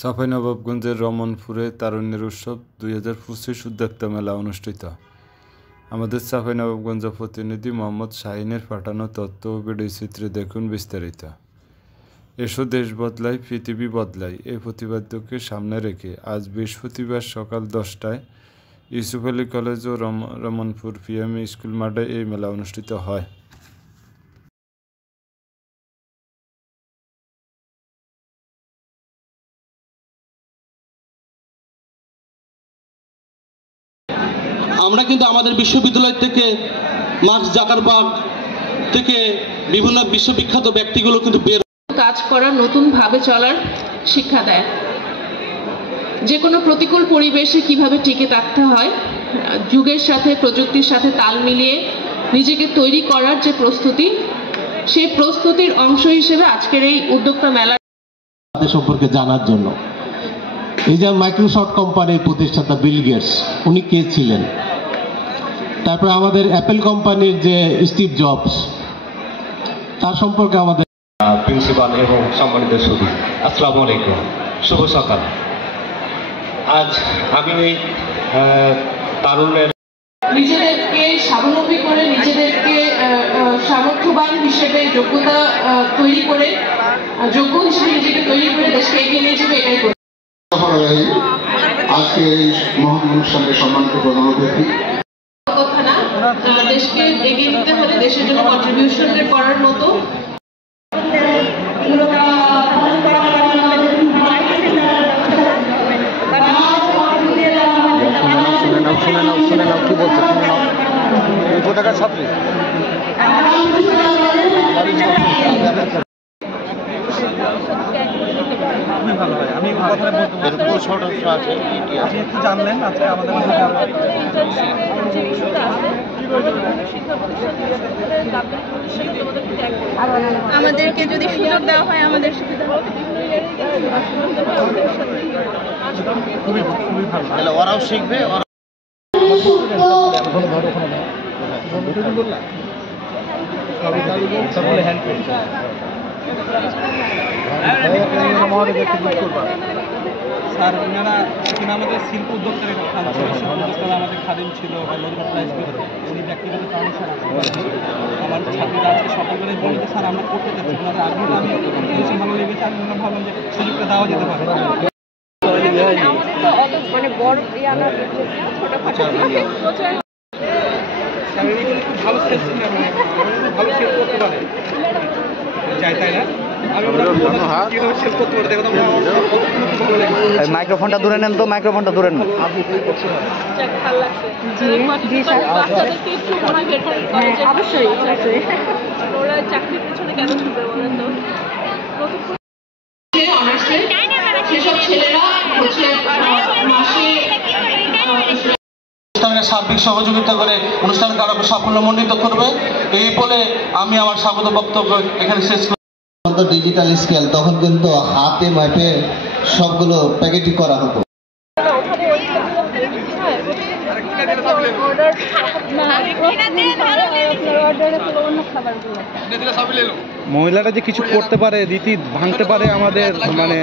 চাঁপাইনবাবগঞ্জের রমনপুরে তারুণ্যের উৎসব 2025 উদ্যোক্তা মেলা অনুষ্ঠিত। আমাদের চাঁপাইনবাবগঞ্জ প্রতিনিধি মোহাম্মদ শাহিনের পাঠানো তথ্য ও ভিডিও চিত্রে দেখুন বিস্তারিত। এসো দেশ বদলাই পৃথিবী বদলাই এই প্রতিপাদ্যকে সামনে রেখে আজ বৃহস্পতিবার সকাল 10টায় ইউসুফ আলী কলেজ ও রমনপুর পিএমই স্কুল মাঠে এই মেলা অনুষ্ঠিত হয়। আমরা কিন্তু আমাদের বিশ্ববিদ্যালয় থেকে মার্ক জাকারবার্গ থেকে বিভিন্ন বিশ্ববিখ্যাত ব্যক্তিগুলো কিন্তু বের কাজ করার নতুন ভাবে চলার শিক্ষা দেয়। যে কোনো প্রতিকূল পরিবেশে কিভাবে টিকে থাকতে হয়, যুগের সাথে প্রযুক্তির সাথে তাল মিলিয়ে নিজেকে তৈরি করার যে প্রস্তুতি, সেই প্রস্তুতির অংশ হিসেবে আজকের এই উদ্যোক্তা মেলা সম্পর্কে জানার জন্য। এই যে মাইক্রোসফট কোম্পানির প্রতিষ্ঠাতা বিল গেটস, উনি কে ছিলেন? তারপরে আমাদের অ্যাপেল কোম্পানির যে স্টিভ জবস, তার সম্পর্কে আমাদের প্রিন্সিপাল এবং সম্মানিত সুধী, আসসালামু আলাইকুম, শুভ সকাল। আজ আমি এই তারুণ্যের নিজেদেরকে স্বাবলম্বী করে, নিজেদেরকে সামর্থ্যবান হিসেবে যোগ্যতা তৈরি করে, যোগ্য হিসেবে নিজেকে তৈরি করে দেশকে এগিয়ে নিয়ে যাবে, এটাই করি। আজকে এই মহান অনুষ্ঠানে সম্মানিত প্রধান অতিথি, কথা না, দেশকে এগিয়ে নিতে হলে দেশের জন্য কন্ট্রিবিউশন করার মতো শুনে নাও কি বলছে, শুনে নাও। কোথাকার ছাত্রী? খুবই ভালো হয়। আমি কথা বলতে আপনি একটু জানলেন আজকে আমাদের আমাদেরকে যদি সুযোগ দেওয়া হয় আমাদের সুবিধা হবে। খুবই ভালো, ওরাও শিখবে। স্যার, এনারা এখানে আমাদের শিল্প উদ্যোক্তারা আমাদের খাদিম ছিল, উনি ব্যক্তিগত কারণে স্যার আমার ছাত্রীরা আজকে সকালবেলা বলতে স্যার আমরা করতে চাচ্ছি, ওনাদের আগ্রহটা আমি ভালো লেগেছে। আমি ওনারা ভাবলাম যে সুযোগটা দেওয়া যেতে পারে। মানে বড় ভালো সেলস ভালো সেল করতে পারে যাই, তাই না? মাইক্রোফোনটা দূরে নেন তো, মাইক্রোফোনটা দূরে নেন। অবশ্যই ওরা চাকরির পেছনে কেন ছুটবে বলেন তো? সেসব ছেলেরা হচ্ছে মাসে অনুষ্ঠানের সার্বিক সহযোগিতা করে অনুষ্ঠানকে আরো সাফল্যমণ্ডিত করবে, এই বলে আমি আমার স্বাগত বক্তব্য এখানে শেষ করি। ডিজিটাল স্কেল, তখন কিন্তু হাতে মাপে সবগুলো প্যাকেটিং করা হতো। মহিলারা যে কিছু করতে পারে, রীতি ভাঙতে পারে আমাদের মানে